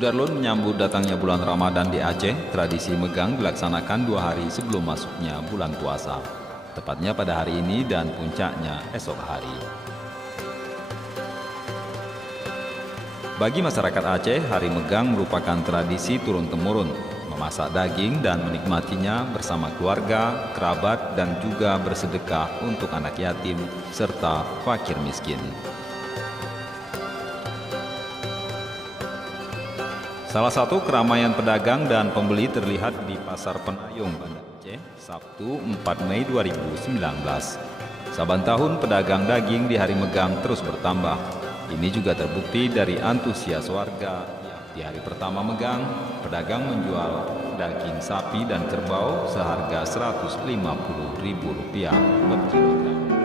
Sudarlun menyambut datangnya bulan Ramadan di Aceh, tradisi megang dilaksanakan 2 hari sebelum masuknya bulan puasa. Tepatnya pada hari ini dan puncaknya esok hari. Bagi masyarakat Aceh, hari megang merupakan tradisi turun-temurun, memasak daging dan menikmatinya bersama keluarga, kerabat, dan juga bersedekah untuk anak yatim serta fakir miskin. Salah satu keramaian pedagang dan pembeli terlihat di Pasar Penayung, Banda Aceh, Sabtu 4 Mei 2019. Saban tahun pedagang daging di hari megang terus bertambah. Ini juga terbukti dari antusias warga yang di hari pertama megang, pedagang menjual daging sapi dan kerbau seharga Rp150.000 per kilogram.